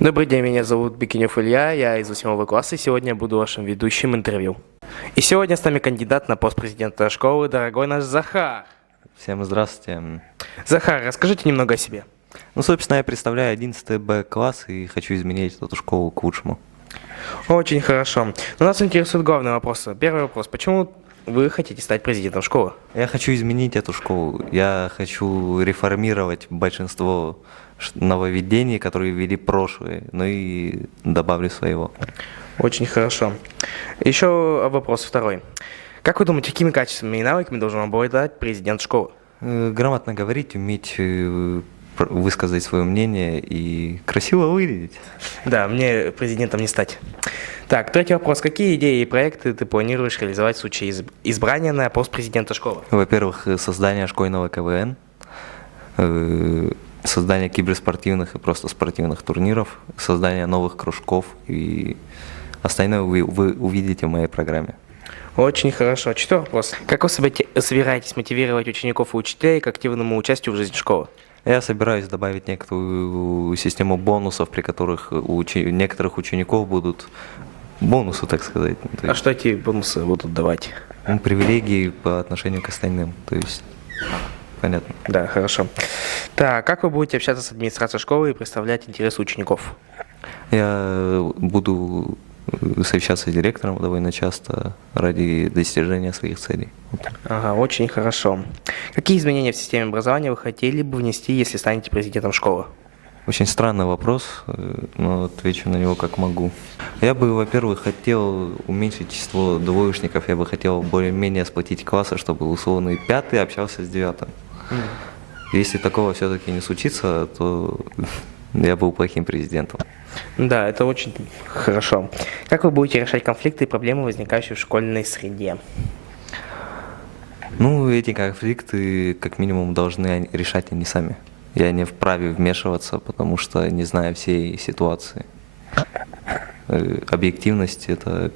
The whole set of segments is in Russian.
Добрый день, меня зовут Бикинев Илья, я из 8 класса, и сегодня буду вашим ведущим интервью. И сегодня с нами кандидат на пост президента школы, дорогой наш Захар. Всем здравствуйте. Захар, расскажите немного о себе. Собственно, я представляю 11 Б класс и хочу изменить эту школу к лучшему. Очень хорошо. Но нас интересует главный вопрос. Первый вопрос. Почему вы хотите стать президентом школы? Я хочу изменить эту школу. Я хочу реформировать большинство нововведений, которые ввели прошлые, и добавлю своего. Очень хорошо. Еще вопрос второй. Как вы думаете, какими качествами и навыками должен обладать президент школы? Грамотно говорить, уметь высказать свое мнение и красиво выглядеть. Да, мне президентом не стать. Так, третий вопрос. Какие идеи и проекты ты планируешь реализовать в случае избрания на пост президента школы? Во-первых, создание школьного КВН, создание киберспортивных и просто спортивных турниров, создание новых кружков и остальное вы увидите в моей программе. Очень хорошо. Четвертый вопрос. Как вы собираетесь мотивировать учеников и учителей к активному участию в жизни школы? Я собираюсь добавить некоторую систему бонусов, при которых у некоторых учеников будут бонусы, так сказать. А что эти бонусы будут давать? Привилегии по отношению к остальным. То есть, понятно. Да, хорошо. Так, как вы будете общаться с администрацией школы и представлять интересы учеников? Я буду совещаться с директором довольно часто ради достижения своих целей. Ага, очень хорошо. Какие изменения в системе образования вы хотели бы внести, если станете президентом школы? Очень странный вопрос, но отвечу на него как могу. Я бы, во-первых, хотел уменьшить число двоечников, я бы хотел более-менее сплотить классы, чтобы условный 5-й общался с 9-м. Если такого все-таки не случится, то я был плохим президентом. Да, это очень хорошо. Как вы будете решать конфликты и проблемы, возникающие в школьной среде? Эти конфликты, как минимум, должны решать они сами. Я не вправе вмешиваться, потому что не знаю всей ситуации. Объективность – это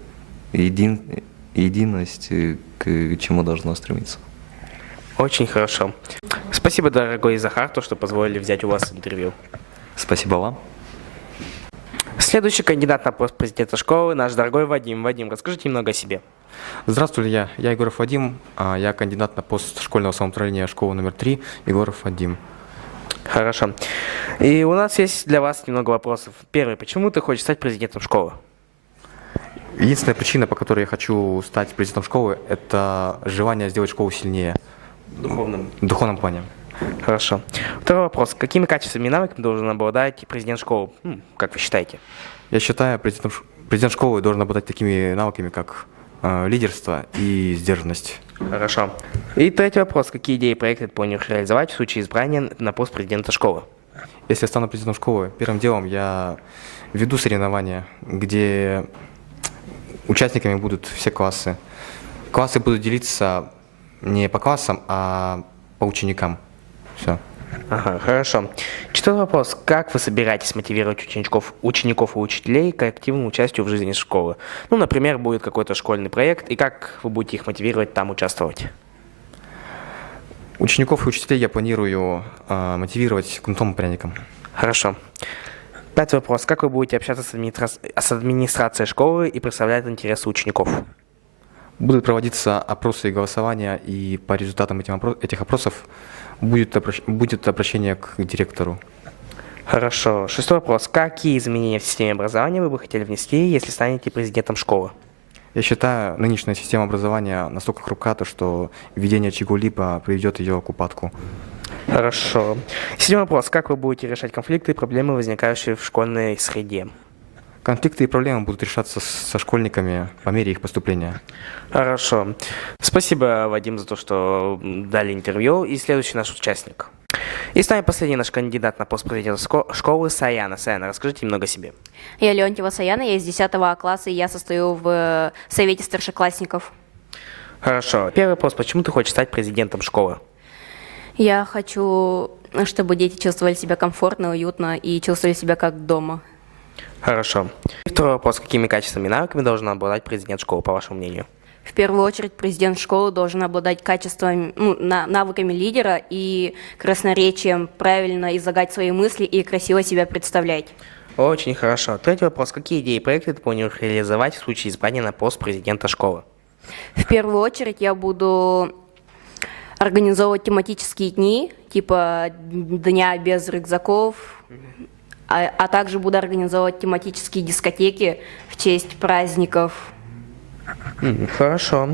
единость, к чему должно стремиться. Очень хорошо. Спасибо, дорогой Захар, что позволили взять у вас интервью. Спасибо вам. Следующий кандидат на пост президента школы – наш дорогой Вадим. Вадим, расскажите немного о себе. Здравствуйте, я Егоров Вадим, я кандидат на пост школьного самоуправления школы номер 3, Егоров Вадим. Хорошо. И у нас есть для вас немного вопросов. Первый. Почему ты хочешь стать президентом школы? Единственная причина, по которой я хочу стать президентом школы, это желание сделать школу сильнее. В духовном плане. Хорошо. Второй вопрос. Какими качествами и навыками должен обладать президент школы, как вы считаете? Я считаю, президент школы должен обладать такими навыками, как лидерство и сдержанность. Хорошо. И третий вопрос. Какие идеи и проекты ты планируешь реализовать в случае избрания на пост президента школы? Если я стану президентом школы, первым делом я веду соревнования, где участниками будут все классы. Классы будут делиться не по классам, а по ученикам. Все. Ага, хорошо. Четвертый вопрос. Как вы собираетесь мотивировать учеников и учителей к активному участию в жизни школы? Например, будет какой-то школьный проект, и как вы будете их мотивировать там участвовать? Учеников и учителей я планирую мотивировать кнутом и пряником. Хорошо. Пятый вопрос. Как вы будете общаться с администрацией школы и представлять интересы учеников? Будут проводиться опросы и голосования, и по результатам этих опросов будет обращение к директору. Хорошо. Шестой вопрос. Какие изменения в системе образования вы бы хотели внести, если станете президентом школы? Я считаю, нынешняя система образования настолько хрупка, что введение чего-либо приведет ее к упадку. Хорошо. Седьмой вопрос. Как вы будете решать конфликты и проблемы, возникающие в школьной среде? Конфликты и проблемы будут решаться со школьниками по мере их поступления. Хорошо. Спасибо, Вадим, за то, что дали интервью. И следующий наш участник. И с нами последний наш кандидат на пост президента школы Саяна. Саяна, расскажите немного о себе. Я Леонтьева Саяна, я из 10 класса, и я состою в совете старшеклассников. Хорошо. Первый вопрос. Почему ты хочешь стать президентом школы? Я хочу, чтобы дети чувствовали себя комфортно, уютно и чувствовали себя как дома. Хорошо. Второй вопрос. Какими качествами и навыками должен обладать президент школы, по вашему мнению? В первую очередь президент школы должен обладать качествами, навыками лидера и красноречием, правильно излагать свои мысли и красиво себя представлять. Очень хорошо. Третий вопрос. Какие идеи и проекты ты планируешь реализовать в случае избрания на пост президента школы? В первую очередь я буду организовывать тематические дни, типа Дня без рюкзаков, а также буду организовывать тематические дискотеки в честь праздников. Хорошо.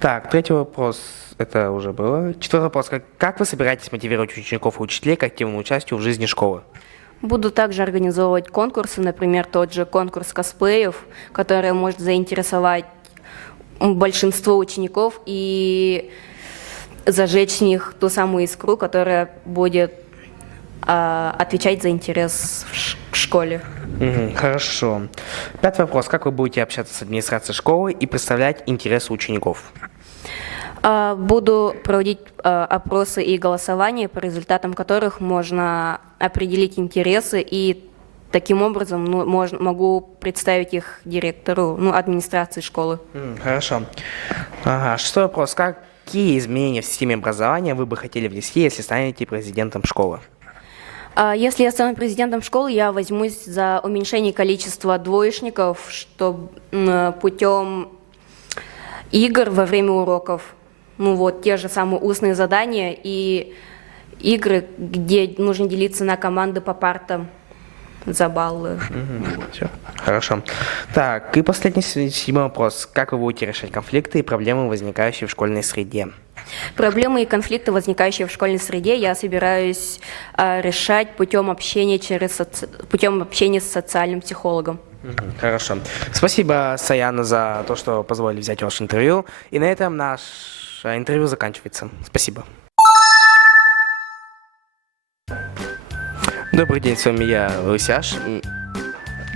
Так, третий вопрос. Это уже было. Четвертый вопрос. Как вы собираетесь мотивировать учеников и учителей к активному участию в жизни школы? Буду также организовывать конкурсы, например, тот же конкурс косплеев, который может заинтересовать большинство учеников и зажечь в них ту самую искру, которая будет отвечать за интерес к школе. Хорошо. Пятый вопрос. Как вы будете общаться с администрацией школы и представлять интересы учеников? Буду проводить опросы и голосования, по результатам которых можно определить интересы, и таким образом могу представить их директору, администрации школы. Хорошо. Ага. Шестой вопрос. Какие изменения в системе образования вы бы хотели внести, если станете президентом школы? Если я стану президентом школы, я возьмусь за уменьшение количества двоечников, путем игр во время уроков. Те же самые устные задания и игры, где нужно делиться на команды по партам за баллы. Всё. Хорошо. Так, и последний, седьмой вопрос. Как вы будете решать конфликты и проблемы, возникающие в школьной среде? Проблемы и конфликты, возникающие в школьной среде, я собираюсь решать путем общения с социальным психологом. Хорошо. Спасибо, Саяна, за то, что позволили взять ваше интервью. И на этом наше интервью заканчивается. Спасибо. Добрый день, с вами я, Лысяш.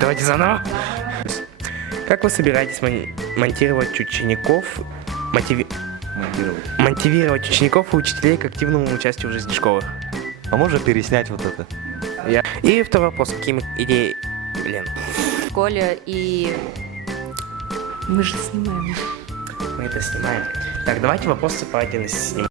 Давайте заново. Как вы собираетесь мотивировать учеников и учителей к активному участию в жизни школы? А можно переснять вот это? И второй вопрос. Какие идеи... В школе и... Мы же снимаем. Мы это снимаем. Так, давайте вопросы по отдельности снимем.